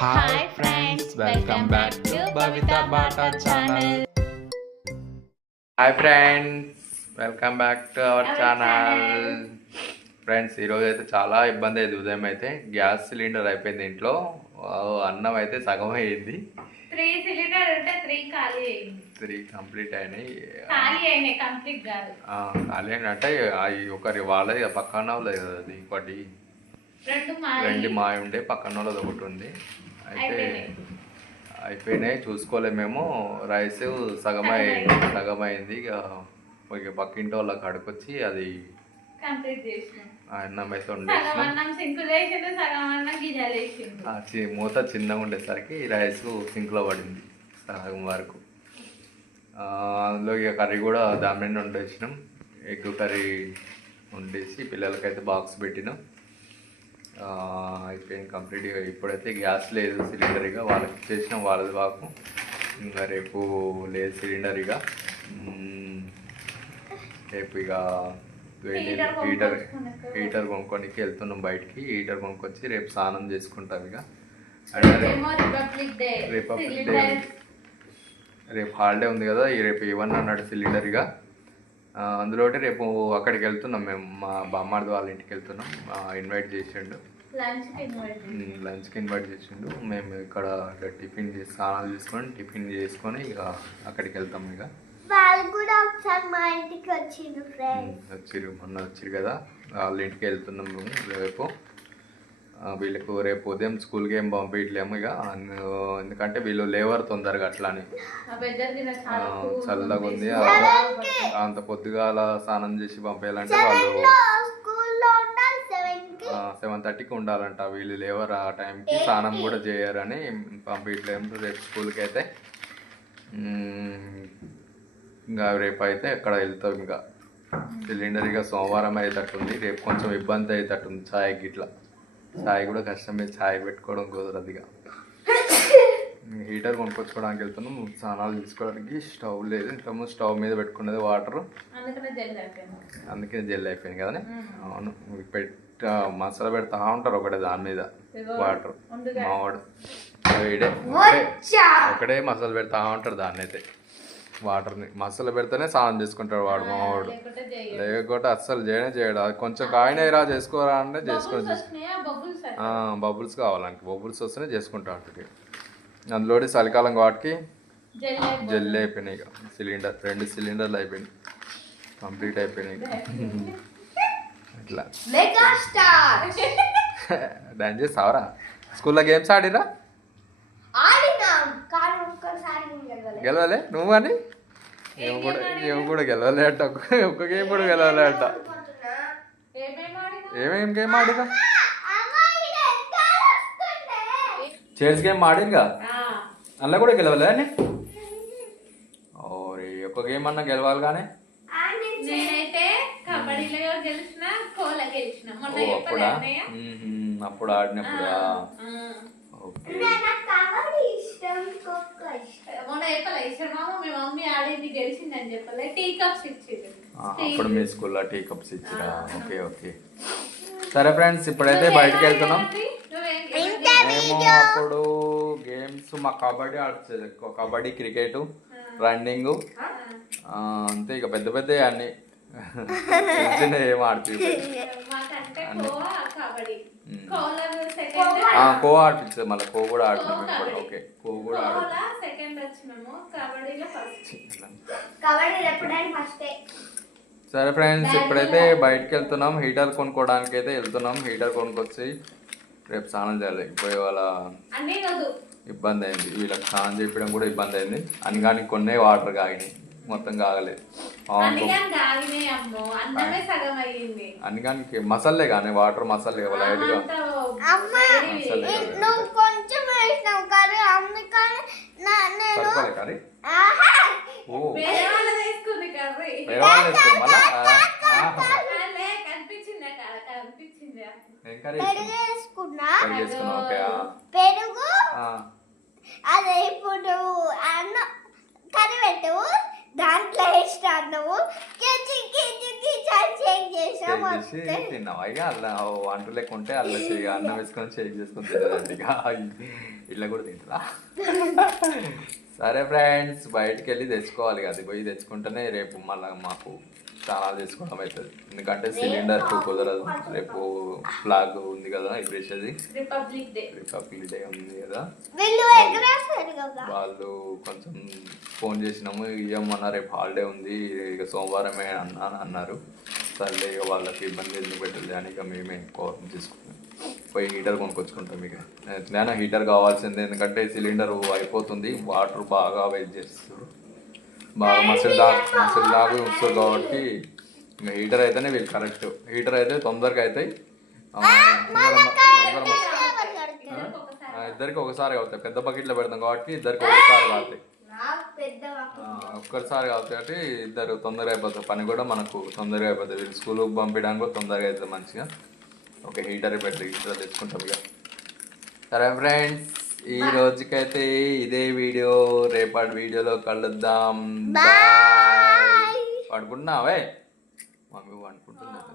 Hi friends welcome back to Bhavitha Bata channel hi friends welcome back to our channel friends ఈరోజు అయితే చాలా ఇబ్బంది అయింది. ఉదయం అయితే గ్యాస్ సిలిండర్ అయిపోయింది ఇంట్లో. అన్నం అయితే సగం అయ్యింది త్రీ సిలిండర్ ఉంటే త్రీ ఖాళీ అయింది. త్రీ కంప్లీట్ అయినాయి. ఖాళీ అయినాయి కంప్లీట్ కాదు. ఆ, ఖాళీ అయినాయి అంటే ఒకరి వాళ్ళది పక్కన వాళ్ళది కదా అది ఇంకోటి. రెండు మా రెండు మాయ ఉండే పక్కన వాళ్ళది ఒకటి ఉంది. అయితే అయిపోయినాయి. చూసుకోలే మేము. రైస్ సగం అయింది సగం అయింది ఇక ఇక పక్కింటి వాళ్ళకి అడుకొచ్చి అది అన్నం అయితే మూత చిన్నగా ఉండేసరికి రైస్ సింక్లో పడింది సగం వరకు. అందులో ఇక కర్రీ కూడా దాని మీద వండేసినాం. ఎగ్ కర్రీ వండేసి పిల్లలకైతే బాక్స్ పెట్టినాం. అయిపోయింది కంప్లీట్గా ఇప్పుడైతే గ్యాస్ లేదు సిలిండర్ ఇక. వాళ్ళకి ఇచ్చేసినాం వాళ్ళది బాకు ఇంకా రేపు లేదు సిలిండర్ ఇక. రేపు ఇక వేడి హీటర్ హీటర్ కొనుక్కోనికి వెళ్తున్నాం బయటికి. హీటర్ కొనుక్కొచ్చి రేపు స్నానం చేసుకుంటాం ఇక. రిపబ్లిక్ డే రేపు హాలిడే ఉంది కదా ఈ రేపు ఇవన్నీ అన్నాడు సిలిండర్ ఇక. అందులో రేపు అక్కడికి వెళ్తున్నాం మేము. మా బామ్మార్ది వాళ్ళ ఇంటికి వెళ్తున్నాం. ఇన్వైట్ చేసిండు. లంచ్కి ఇన్వైట్ ఉమ్, లంచ్కి ఇన్వైట్ చేసిండు. మేము ఇక్కడ ఇక టిఫిన్ చేసి స్నానాలు చేసుకొని టిఫిన్ చేసుకొని ఇక అక్కడికి వెళ్తాం ఇక. వాళ్ళు కూడా ఒకసారి మా ఇంటికి వచ్చిండ్రు ఫ్రెండ్స్. ఉమ్, వచ్చిర్రు మొన్న వచ్చిరు కదా. వాళ్ళ ఇంటికి వెళ్తున్నాం మేము రేపు. వీళ్ళకు రేపు ఉదయం స్కూల్కి ఏం పంపించలేము ఇక. ఎందుకంటే వీళ్ళు లేవర్ తొందరగా అట్లా అని ఆ వెదర్ కింద ఆ, చాలా cool చల్లగా ఉంది. ఉంది. అంత పొద్దుగాల స్నానం చేసి పంపేయాలంటే వాళ్ళు స్కూల్లో ఉండాలి సెవెన్కి సెవెన్ థర్టీకి ఉండాలంట. వీళ్ళు లేవరు ఆ టైంకి. స్నానం కూడా చేయరని పంపించలేము రేపు స్కూల్కి అయితే ఇంకా రేపు అయితే అక్కడ వెళ్తాం ఇంకా. సిలిండర్ ఇక సోమవారం అయ్యేటట్టుంది. రేపు కొంచెం ఇబ్బంది అయ్యేటట్టుంది ఛాయ్ గిట్లా. ఛాయ్ కూడా కష్టమే ఛాయ్ పెట్టుకోవడం కుదరదు ఇక. హీటర్ కొనుక్కొచ్చుకోవడానికి వెళ్తున్నాం. స్నానాలు తీసుకోవడానికి స్టవ్ లేదు. ఇంతకుముందు స్టవ్ మీద పెట్టుకునేది వాటర్. అందుకే జెల్ అయిపోయింది కదనే? అవును. పెట్ట మసాలా పెడతా ఉంటారు ఒకటే దాని మీద. వాటర్. మావాడు వీడే. ఒకటే మసాలా పెడతా ఉంటాడు దాన్ని అయితే వాటర్ని మసాలా పెడితేనే స్నానం చేసుకుంటాడు వాడు మావాడు లేకపోతే అస్సలు చేయనే చేయడు. అది కొంచెం కాయన రా చేసుకోరా అంటే చేసుకొని బబుల్స్ కావాలంటే బబుల్స్ వస్తేనే చేసుకుంటా ఉంటుంది అందులో చలికాలం వాటికి జెల్ జెల్ అయిపోయినాయి ఇక. సిలిండర్ రెండు సిలిండర్లు అయిపోయినాయి. కంప్లీట్ అయిపోయినాయి ఇక. ఇట్లా. మెగా స్టార్ డాన్స్ చేస్తావరా స్కూల్లో గేమ్స్ ఆడిరా? గెలవలే. నువ్వు అని ఏం కూడా ఏం కూడా గెలవలే అంట. ఒక్క గేమ్ కూడా గెలవలే అంట. ఏమేం గేమ్ ఆడిరా? చేర్స్ గేమ్ ఆడిరుగా? ఆ, అందులో కూడా గెలవలే అని ఓరే ఒక్క గేమ్ అన్నా గెలవాలి కానీ నేనైతే కబడ్డీలో గెలిచిన కోల గెలిచిన. మొన్న ఓ చెప్పలే అప్పుడా? అన్నయ్య. అప్పుడు ఆడినప్పుడా. ఓకే. నాకు కబడ్డీ ఇష్టం ఖోఖో ఇష్టం. మొన్న చెప్పలే ఇష్టం మామ మీ మమ్మీ ఆడింది గెలిచిందని చెప్పలే టీ కప్స్ ఇచ్చింది. ఆ, అప్పుడు మీ స్కూల్లో టీ కప్స్ ఇచ్చిరా? Okay okay. సరే ఫ్రెండ్స్ ఇప్పుడైతే బయటకు వెళ్తున్నాం. మేము అప్పుడు గేమ్స్ మా కబడ్డీ ఆడుతుంది ఎక్కువ. కబడ్డీ క్రికెట్ రన్నింగ్ అంతే ఇక పెద్ద పెద్ద అన్ని. చిన్న ఏం సెకండ్ కో ఆడిపించదు మళ్ళీ. కో కూడా కూడా ఓకే. కో కూడా సరే ఫ్రెండ్స్ ఇప్పుడైతే బయటకు వెళ్తున్నాం. హీటర్ కొనుక్కోవడానికి అయితే వెళ్తున్నాం. హీటర్ కొనుక్కొచ్చి రేపు స్నానం చేయాలి. పోయే వాళ్ళ ఇబ్బంది అయింది. వీళ్ళకి స్నానం చేయడం కూడా ఇబ్బంది అయింది. అని కానీ కొన్నే వాటర్ కాగినాయి. మొత్తం కాగలేదు. అని కానీ మసాలే కానీ వాటర్ మసాలే లైట్గా. పెరుగు వేసుకున్నా. పెరుగు. అదే ఇప్పుడు అన్న కర్రీ పెట్టు దాంట్లో వేసిన అన్నము తిన్నావా? ఇక అల్ల వంట లేకుంటే అల్ల చేయి అన్నం వేసుకొని షేక్ చేసుకొని తినేదండి. ఇక ఇట్లా కూడా తింటారా? సరే ఫ్రెండ్స్ బయటికి వెళ్ళి తెచ్చుకోవాలి అది పోయి తెచ్చుకుంటేనే రేపు మళ్ళీ మాకు చాలా తెచ్చుకోవడం అవుతుంది ఎందుకంటే సిలిండర్ కుదరదు. రేపు ఫ్లాగ్ ఉంది కదా ఎగిరేసేది రిపబ్లిక్ డే. రిపబ్లిక్ డే ఉంది కదా. వీళ్ళు కొంచెం ఫోన్ చేసినాము ఇవ్వమన్నా రేపు హాలిడే ఉంది ఇక సోమవారమే అన్నా అని అన్నారు. సర్లే ఇక వాళ్ళకి ఇబ్బంది ఎందుకు పెట్టలేదు అని ఇక మేమే కోపం తీసుకున్నాం. పోయి హీటర్ కొనుక్కొచ్చుకుంటాం ఇక. ఎట్లైనా హీటర్ కావాల్సిందే ఎందుకంటే సిలిండర్ అయిపోతుంది వాటర్ బాగా వెయిట్ చేస్తారు బాగా మసలు దాకా మసలు దాకా ఉంచుతారు కాబట్టి ఇంకా హీటర్ అయితేనే వీళ్ళు కరెక్ట్ హీటర్ అయితే తొందరగా అవుతాయి ఇద్దరికి ఒకసారి అవుతాయి పెద్ద బకెట్లో పెడతాం కాబట్టి ఇద్దరికి ఒకసారి అవుతాయి నాకు పెద్ద ఒక్కసారి అవుతాయి కాబట్టి ఇద్దరు తొందరగా అయిపోతుంది పని కూడా మనకు తొందరగా అయిపోతుంది వీళ్ళు స్కూల్కి పంపించడానికి కూడా తొందరగా అవుతుంది మంచిగా. ఓకే హీటర్ పెట్టి హీటర్ తెచ్చుకుంటాం ఇక. సరే ఫ్రెండ్స్ ఈ రోజుకైతే ఇదే వీడియో. రేపటి వీడియోలో కలుద్దాం. బాయ్. పడుకుంటున్నావే మమ్మీ పడుకుంటున్నా